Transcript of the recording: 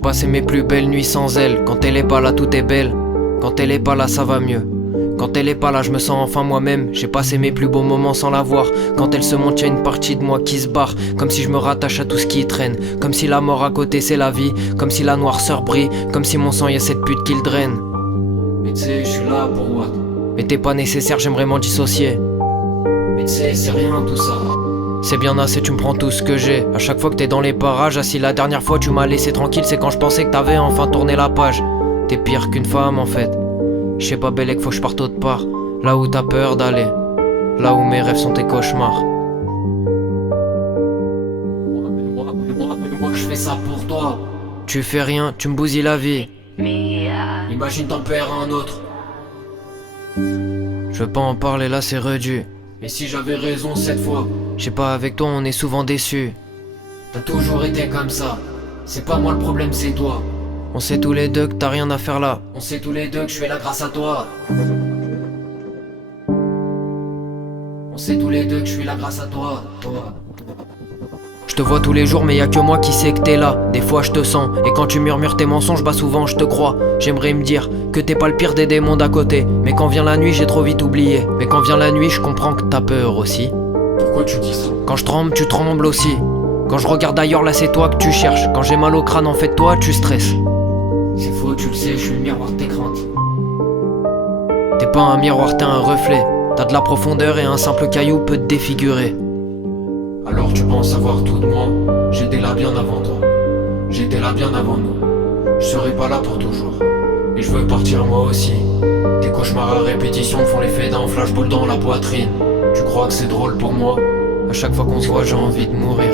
passé mes plus belles nuits sans elle. Quand elle est pas là, tout est belle. Quand elle est pas là, ça va mieux. Quand elle est pas là, je me sens enfin moi-même. J'ai passé mes plus beaux moments sans la voir. Quand elle se monte, y'a une partie de moi qui se barre. Comme si je me rattache à tout ce qui traîne. Comme si la mort à côté c'est la vie. Comme si la noirceur brille. Comme si mon sang y'a cette pute qui le draine. Mais tu sais, je suis là pour what? Mais t'es pas nécessaire, j'aimerais m'en dissocier. Mais tu sais, c'est rien tout ça. C'est bien assez, tu me prends tout ce que j'ai. À chaque fois que t'es dans les parages, assis la dernière fois tu m'as laissé tranquille. C'est quand je pensais que t'avais enfin tourné la page. T'es pire qu'une femme en fait. Je sais pas Bellec, faut que je parte autre part. Là où t'as peur d'aller. Là où mes rêves sont tes cauchemars. Moi je fais ça pour toi. Tu fais rien, tu me bousilles la vie. Imagine t'en perds un autre. Je veux pas en parler là, c'est redu. Et si j'avais raison cette fois? Je sais pas, avec toi on est souvent déçus. T'as toujours été comme ça. C'est pas moi le problème, c'est toi. On sait tous les deux que t'as rien à faire là. On sait tous les deux que je fais là grâce à toi. On sait tous les deux que je suis là grâce à toi. Je te vois tous les jours mais y'a que moi qui sais que t'es là. Des fois je te sens et quand tu murmures tes mensonges, bah souvent je te crois. J'aimerais me dire que t'es pas le pire des démons d'à côté. Mais quand vient la nuit j'ai trop vite oublié. Mais quand vient la nuit je comprends que t'as peur aussi. Pourquoi tu dis ça? Quand je tremble tu trembles aussi. Quand je regarde ailleurs là c'est toi que tu cherches. Quand j'ai mal au crâne en fait toi tu stresses. C'est faux, tu le sais, je suis le miroir de tes craintes. T'es pas un miroir, t'es un reflet. T'as de la profondeur et un simple caillou peut te défigurer. Alors tu penses savoir tout de moi? J'étais là bien avant toi. J'étais là bien avant nous. Je serai pas là pour toujours. Et je veux partir moi aussi. Tes cauchemars à répétition font l'effet d'un flashball dans la poitrine. Tu crois que c'est drôle pour moi? À chaque fois qu'on se voit j'ai envie de mourir.